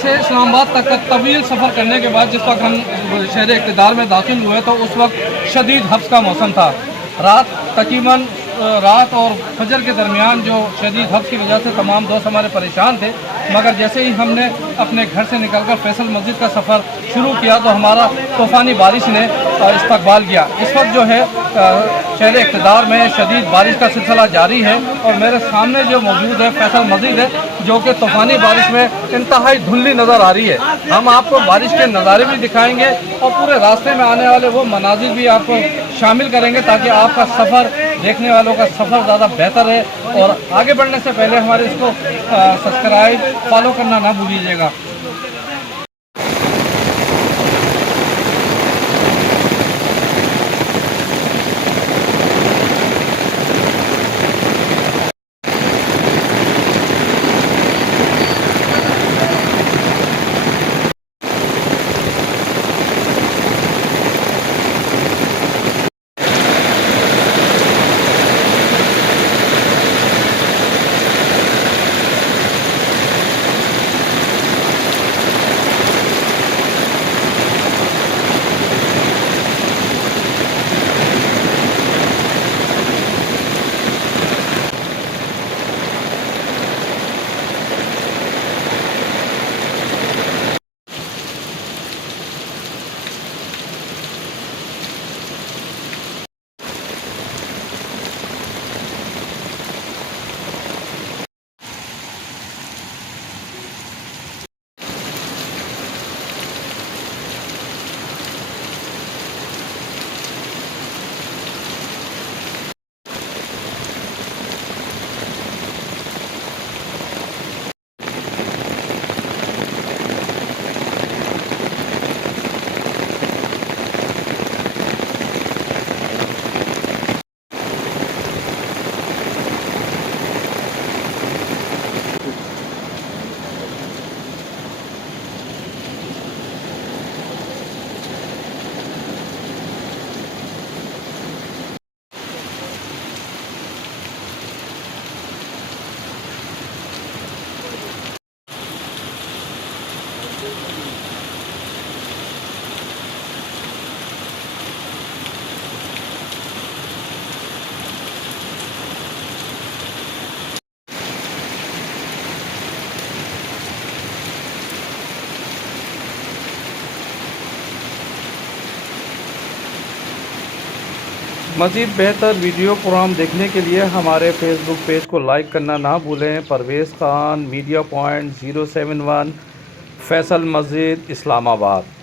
سے اسلام آباد تک کا طویل سفر کرنے کے بعد جس وقت ہم شہر اقتدار میں داخل ہوئے تو اس وقت شدید حبس کا موسم تھا. تقریباً رات اور فجر کے درمیان جو شدید حبس کی وجہ سے تمام دوست ہمارے پریشان تھے، مگر جیسے ہی ہم نے اپنے گھر سے نکل کر فیصل مسجد کا سفر شروع کیا تو ہمارا طوفانی بارش نے استقبال کیا. اس وقت جو ہے شہر اقتدار میں شدید بارش کا سلسلہ جاری ہے اور میرے سامنے جو موجود ہے فیصل مسجد ہے جو کہ طوفانی بارش میں انتہائی دھندلی نظر آ رہی ہے. ہم آپ کو بارش کے نظارے بھی دکھائیں گے اور پورے راستے میں آنے والے وہ مناظر بھی آپ کو شامل کریں گے تاکہ آپ کا سفر، دیکھنے والوں کا سفر زیادہ بہتر ہے. اور آگے بڑھنے سے پہلے ہمارے اس کو سبسکرائب فالو کرنا نہ بھولیے گا. مزید بہتر ویڈیو پروگرام دیکھنے کے لیے ہمارے فیس بک پیج کو لائک کرنا نہ بھولیں. پرویز خان، میڈیا پوائنٹ 071، فیصل مسجد، اسلام آباد.